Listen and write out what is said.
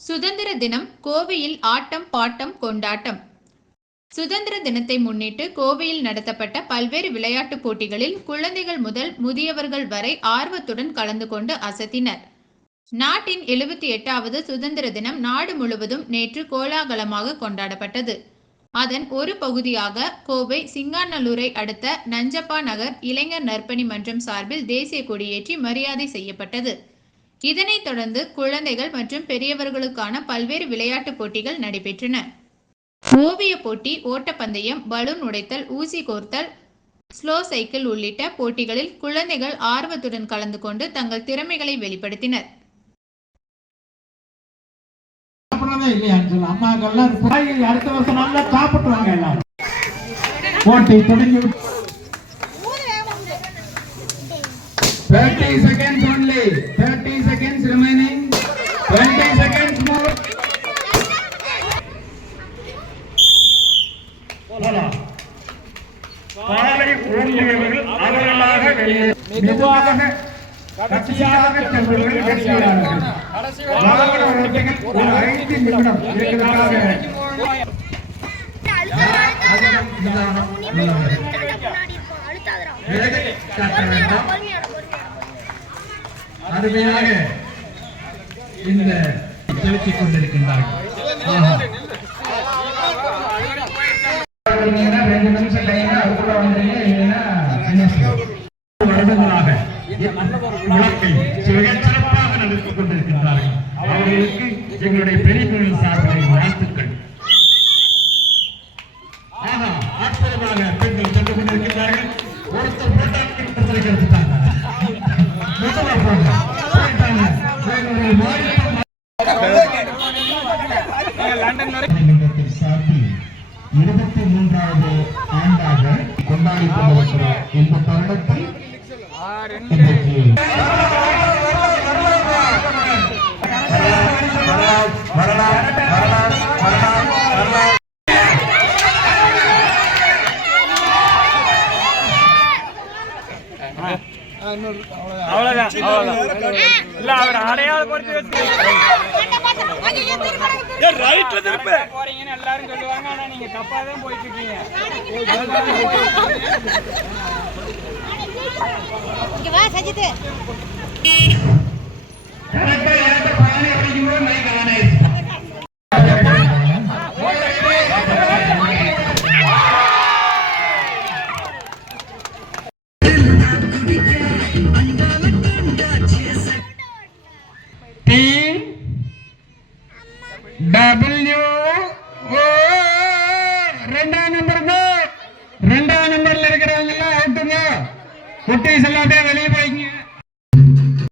சுதந்திர தினம் கோவையில் ஆட்டம் பாட்டம் கொண்டாட்டம். சுதந்திர தினத்தை முன்னிட்டு கோவையில் நடத்தப்பட்ட பல்வேறு விளையாட்டுப் போட்டிகளில் குழந்தைகள் முதல் முதியவர்கள் வரை ஆர்வத்துடன் கலந்து கொண்டு அசத்தினர். நாட்டின் 78வது சுதந்திர தினம் நாடு முழுவதும் நேற்று கோலாகலமாக கொண்டாடப்பட்டது. அதன் ஒரு பகுதியாக கோவை சிங்காநல்லூரை அடுத்த நஞ்சப்பா நகர் இளைஞர் நற்பணி மன்றம் சார்பில் தேசிய கொடியேற்றி மரியாதை செய்யப்பட்டது. இதனைத் தொடர்ந்து குழந்தைகள் மற்றும் பெரியவர்களுக்கான பல்வேறு விளையாட்டுப் போட்டிகள் நடைபெற்றன. ஓவிய போட்டி, ஓட்டப்பந்தயம், பலூன் உடைத்தல், ஊசி கோர்த்தல், ஸ்லோ சைக்கிள் உள்ளிட்ட போட்டிகளில் குழந்தைகள் ஆர்வத்துடன் கலந்து கொண்டு தங்கள் திறமைகளை வெளிப்படுத்தினர். போட்டி தொடங்கி 30 seconds only. 30 seconds remaining. 20 seconds more. காலை ஊழியர்கள் அவர்களாக மெதுவாக கடைசியாக செல்வர்கள் வெற்றியாளர்கள். மாவட்ட ஓட்டங்கள் ஒரு 5 நிமிடம் இருக்கிறதாக அருமையாக இந்த செலுத்திக் கொண்டிருக்கின்றார்கள். 2 நிமிஷம் டைம் அதுக்குள்ள வந்துருங்க. வருடங்களாக வழக்கை சிறப்பாக நடத்திக் கொண்டிருக்கின்றார்கள். அவர்களுக்கு எங்களுடைய பெரியவர்கள் சார்பில் வாழ்த்துக்கள். அற்புதமாக பெண்கள் சென்று கொண்டிருக்கிறார்கள். ஒருத்தர் போட்டாங்க எடுத்துட்டாங்க. சார்பில் 23வது ஆண்டாக கொண்டாடி கொண்டிருக்கிற இந்த தருணத்தில் எல்லாரும் சொல்லுவாங்க. ஆனா நீங்க தப்பா தான் போயிட்டு இருக்கீங்க. ரெண்டாம் நம்பர்ல இருக்கிறவங்க எல்லாம் அவுட்டுங்க. குட்டீஸ் எல்லாத்தையும் வெளியே போய்ங்க.